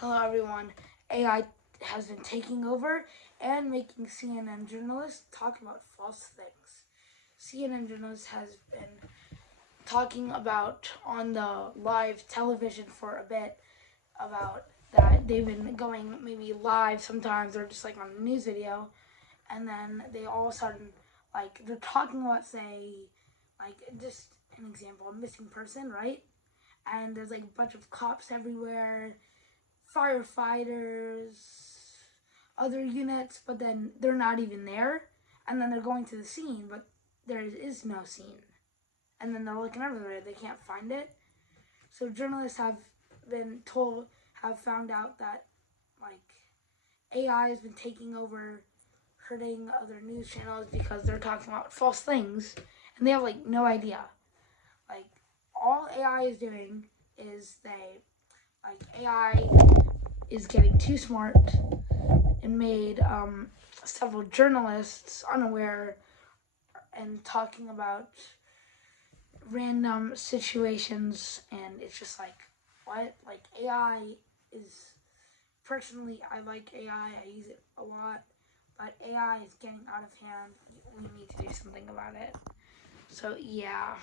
Hello everyone. AI has been taking over and making CNN journalists talk about false things. CNN journalists has been talking about on the live television for a bit about that they've been going maybe live sometimes or just like on a news video, and then they all of a sudden they're talking about, say, like, just an example, a missing person, right? And there's like a bunch of cops everywhere, firefighters, other units, but then they're not even there. And then they're going to the scene, but there is no scene. And then they're looking everywhere, they can't find it. So journalists have found out that, like, AI has been taking over, hurting other news channels because they're talking about false things and they have like no idea. Like, all AI is doing is AI is getting too smart and made several journalists unaware and talking about random situations, and it's just like, what? Like, AI is, personally, I like AI, I use it a lot, but AI is getting out of hand. We need to do something about it. So yeah.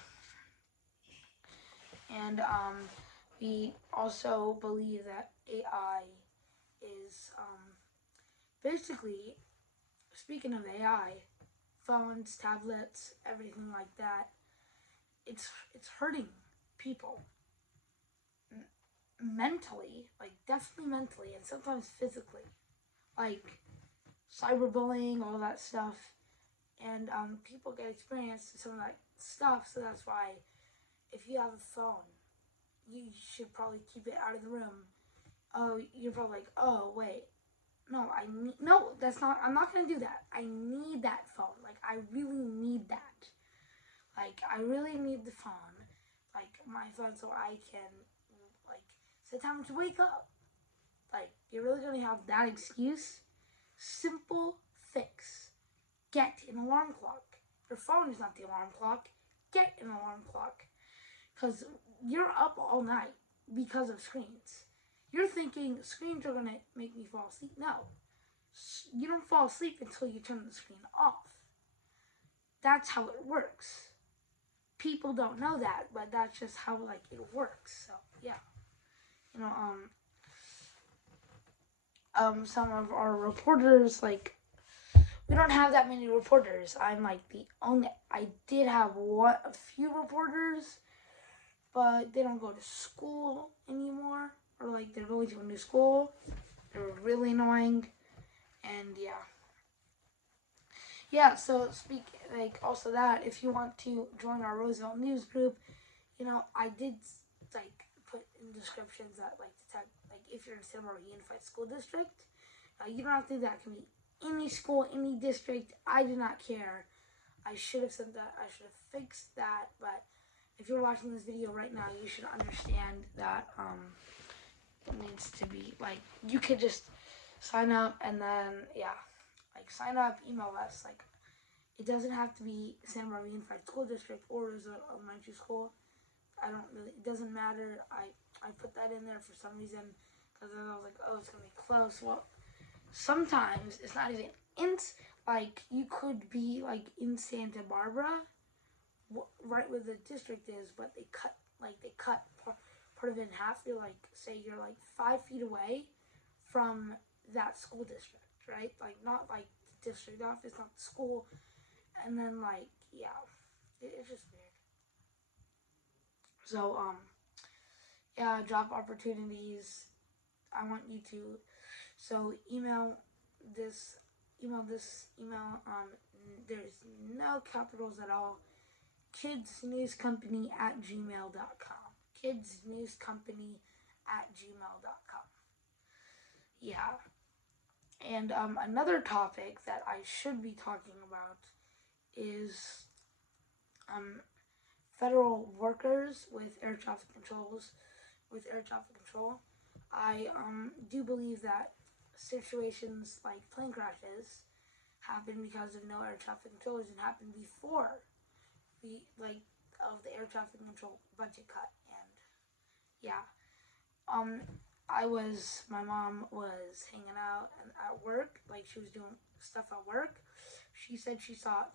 And we also believe that AI is basically, speaking of AI, phones, tablets, everything like that, it's hurting people mentally, like definitely mentally, and sometimes physically, like cyberbullying, all that stuff, and people get experienced to some of that stuff. So that's why, if you have a phone, you should probably keep it out of the room. Oh, you're probably like, oh wait, no, that's not. I'm not gonna do that. I need that phone. Like, I really need that. Like, I really need the phone, like my phone, so I can like set time to wake up. Like, you're really gonna have that excuse? Simple fix. Get an alarm clock. Your phone is not the alarm clock. Get an alarm clock. Because you're up all night because of screens. You're thinking screens are gonna make me fall asleep. No. You don't fall asleep until you turn the screen off. That's how it works. People don't know that, but that's just how, like, it works. So yeah. Some of our reporters, like, we don't have that many reporters. I'm like the only. I did have a few reporters, but they don't go to school anymore, or like they're going to a new school. They're really annoying, and yeah. So also that, if you want to join our Roosevelt News group, I did like put in descriptions that, like, to type, like, if you're in Santa Barbara Unified School District. You don't have to do that. It can be any school, any district. I do not care. I should have said that. I should have fixed that. But if you're watching this video right now, you should understand that it needs to be, like, you could just sign up and then, yeah, like, sign up, email us. Like, it doesn't have to be Santa Barbara Unified School District or Roosevelt Elementary School. It doesn't matter. I put that in there for some reason because I was like, oh, it's going to be close. Well, sometimes it's not even like, you could be like in Santa Barbara, right where the district is, but they cut part of it in half. You're like, say you're like 5 feet away from that school district, right? Like, not like the district office, not the school. And then, like, yeah, it's just weird. So yeah, job opportunities. I want you to, so email this. There's no capitals at all. kidsnewscompany@gmail.com. kidsnewscompany@gmail.com. Yeah. And another topic that I should be talking about is federal workers with air traffic control. I do believe that situations like plane crashes happen because of no air traffic controllers, and happened before the of the air traffic control budget cut. And yeah, my mom was hanging out and at work, like she was doing stuff at work. She said she saw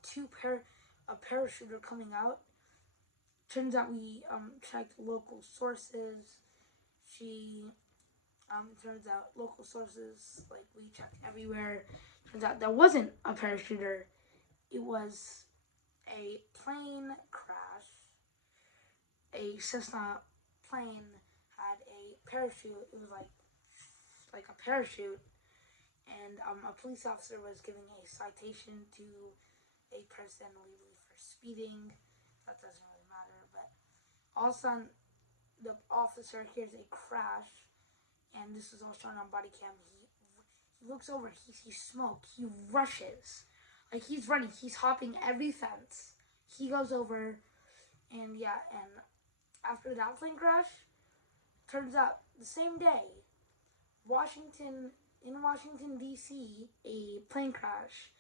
a parachuter coming out. Turns out we checked local sources. She turns out local sources, like we checked everywhere. Turns out there wasn't a parachuter. It was a plane crash. A Cessna plane had a parachute. It was like a parachute, and a police officer was giving a citation to a person legally for speeding. That doesn't really matter, but all of a sudden the officer hears a crash, and this is all shown on body cam. He looks over, he sees smoke, he rushes, like he's running, he's hopping every fence. He goes over, and yeah, and after that plane crash, turns out the same day, in Washington D.C., a plane crash.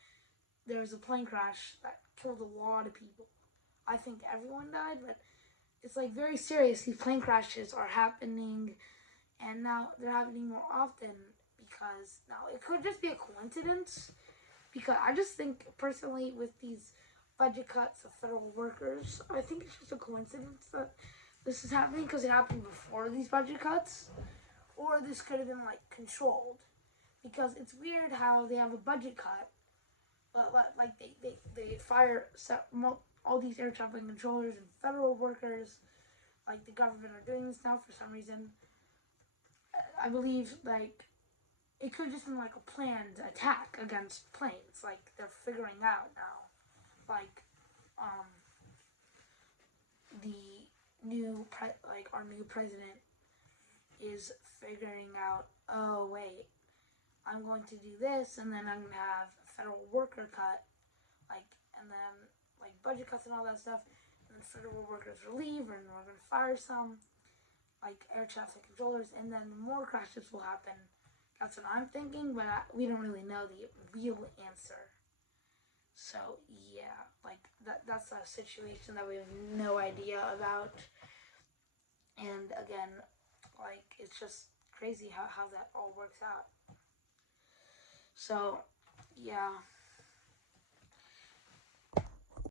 There was a plane crash that killed a lot of people. I think everyone died, but it's like very serious. These plane crashes are happening, and now they're happening more often because now it could just be a coincidence. Because I just think personally with these budget cuts of federal workers, I think it's just a coincidence that this is happening because it happened before these budget cuts, or this could have been like controlled. Because it's weird how they have a budget cut, but like they fire all these air traffic controllers and federal workers. Like the government are doing this now for some reason. I believe like it could have just been like a planned attack against planes. Like they're figuring out now. Like the our new president is figuring out, oh wait, I'm going to do this, and then I'm gonna have a federal worker cut, and then budget cuts and all that stuff, and then federal workers will leave, and we're gonna fire some air traffic controllers, and then more crashes will happen. That's what I'm thinking, but we don't really know the real answer. So yeah, that's a situation that we have no idea about. And again, it's just crazy how that all works out. So yeah.